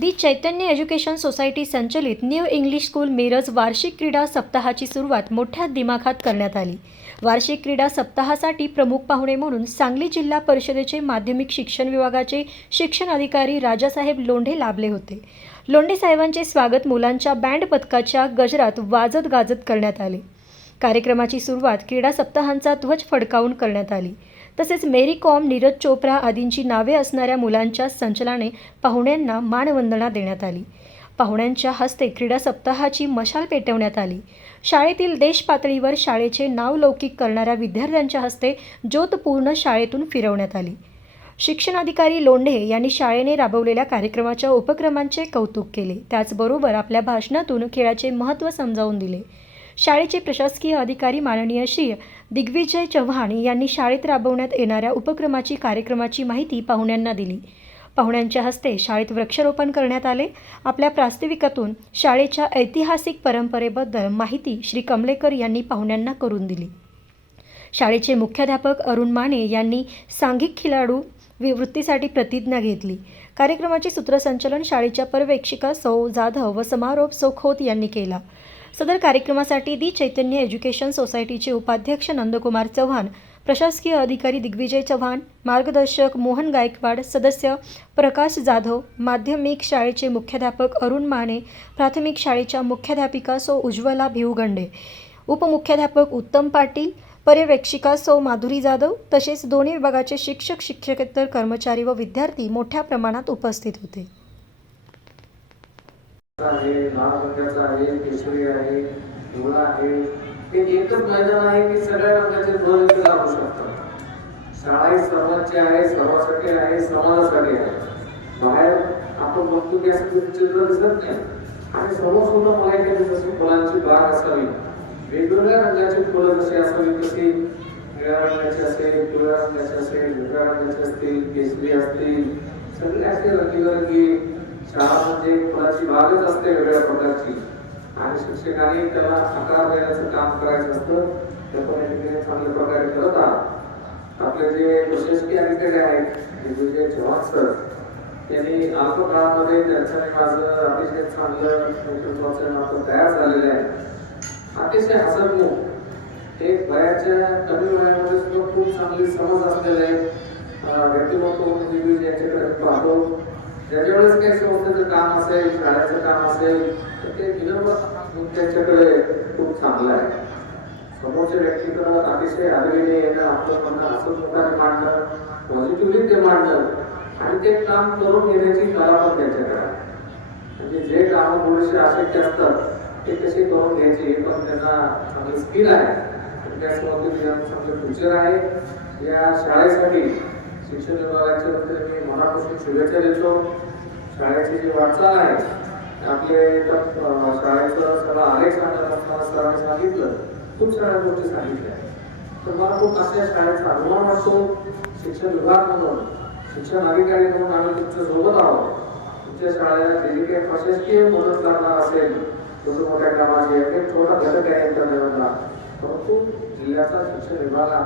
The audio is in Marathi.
दी चैतन्य एज्युकेशन सोसायटी संचलित न्यू इंग्लिश स्कूल मिरज वार्षिक क्रीडा सप्ताहाची सुरुवात मोठ्या दिमाखात करण्यात आली. वार्षिक क्रीडा सप्ताहासाठी प्रमुख पाहुणे म्हणून सांगली जिल्हा परिषदेचे माध्यमिक शिक्षण विभागाचे शिक्षण अधिकारी राजासाहेब लोंढे लाभले होते. लोंढे साहेबांचे स्वागत मुलांच्या बँड पथकाच्या गजरात वाजत गाजत करण्यात आले. कार्यक्रमाची सुरुवात क्रीडा सप्ताहांचा ध्वज फडकावून करण्यात आली. तसेच मेरी कॉम नीरज चोप्रा आदींची नावे असणाऱ्या मुलांच्या संचलाने पाहुण्यांना मानवंदना देण्यात आली. पाहुण्यांच्या हस्ते क्रीडा सप्ताहाची मशाल पेटवण्यात आली. शाळेतील देश पातळीवर शाळेचे नाव लौकिक करणाऱ्या विद्यार्थ्यांच्या हस्ते ज्योतपूर्ण शाळेतून फिरवण्यात आली. शिक्षणाधिकारी लोंढे यांनी शाळेने राबवलेल्या कार्यक्रमाच्या उपक्रमांचे कौतुक केले. त्याचबरोबर आपल्या भाषणातून खेळाचे महत्त्व समजावून दिले. शाळेचे प्रशासकीय अधिकारी माननीय श्री दिग्विजय चव्हाण यांनी शाळेत राबवण्यात येणाऱ्या उपक्रमाची कार्यक्रमाची माहिती पाहुण्यांना दिली. पाहुण्यांच्या हस्ते शाळेत वृक्षारोपण करण्यात आले. आपल्या प्रास्ताविकातून शाळेच्या ऐतिहासिक परंपरेबद्दल माहिती श्री कमलेकर यांनी पाहुण्यांना करून दिली. शाळेचे मुख्याध्यापक अरुण माने यांनी सांघिक खिलाडू वि- वृत्तीसाठी प्रतिज्ञा घेतली. कार्यक्रमाचे सूत्रसंचलन शाळेच्या पर्यवेक्षिका सौ जाधव व समारोप सौ खोत यांनी केला. सदर कार्यक्रमासाठी दी चैतन्य एज्युकेशन सोसायटीचे उपाध्यक्ष नंदकुमार चव्हाण प्रशासकीय अधिकारी दिग्विजय चव्हाण मार्गदर्शक मोहन गायकवाड सदस्य प्रकाश जाधव माध्यमिक शाळेचे मुख्याध्यापक अरुण माने प्राथमिक शाळेच्या मुख्याध्यापिका सो उज्ज्वला भिवगंडे उपमुख्याध्यापक उत्तम पाटील पर्यवेक्षिका सौ माधुरी जाधव तसेच दोन्ही विभागाचे शिक्षक शिक्षकेतर कर्मचारी व विद्यार्थी मोठ्या प्रमाणात उपस्थित होते. आहे लाल आहे केशरी आहे पिवळा आहे. ते एकच मैदान आहे की सगळ्या रंगाचे ध्वज इथे लागू शकतात. शाळा ही सर्वांची आहे सर्वांसाठी आहे समाजासाठी आहे. बाहेर आपण बघतो की असं चित्र दिसत नाही. आणि समोर सुद्धा मला इथे जशी फुलांची बाग असावी. वेगवेगळ्या रंगाची फुलं जशी असावी तशी निळ्या रंगाची असेल पिवळ्या रंगाची असेल हिरव्या रंगाची असतील केसरी असतील. सगळे असे रंगीबेरंगी शाळा म्हणजे फुलाची बागच असते वेगळ्या प्रकारची. आणि शिक्षकांनी त्याला आकार देण्याचं काम करायचं असतं. ते पण ठिकाणी चांगल्या प्रकारे करत आहात आपले जे प्रशासकीय अधिकारी आहेत दिग्विजय चव्हाण सर त्यांनी अल्प काळामध्ये त्यांचं माझं अतिशय चांगलं नेतृत्वाचं नातं तयार झालेलं आहे. अतिशय हसनमुख हे वयाच्या कमी वयामध्ये सुद्धा खूप चांगली समज असलेले व्यक्तिमत्व म्हणजे दिग्विजय यांच्याकडे पाहतो ज्याच्या काही संस्थेचं काम असेल शाळेचं काम असेल तर ते विनम्रता त्यांच्याकडे खूप चांगलं आहे. समोरच्या व्यक्तीकडं अतिशय आदरीने येणं आपलं म्हणणं असं प्रकारे मांडणं पॉझिटिव्हली ते मांडणं आणि ते काम करून घेण्याची कला पण त्यांच्याकडे म्हणजे जे कामं थोडेसे अशक्य असतात ते कसे करून घ्यायचे हे पण त्यांना चांगली स्किल आहे. आणि त्याच फ्युचर आहे. या शाळेसाठी शिक्षण विभागाच्या वतीने मी मनापासून शुभेच्छा देतो. शाळेची जी वाटचाल आहे आपले शाळेचं सगळं आलेख सांगत असताना सरांनी सांगितलं खूप साऱ्या गोष्टी सांगितल्या. तर मला खूप अशा शाळेचा अभिमान वाटतो शिक्षण विभाग म्हणून शिक्षण अधिकारी म्हणून आम्ही तुमच्यासोबत आहोत. तुमच्या शाळेला जे जे काही प्रशासकीय मदत करणार असेल जसं मोठ्या कामाची एक छोटा घटक आहे इंटरनेटला. परंतु जिल्ह्याचा शिक्षण विभाग हा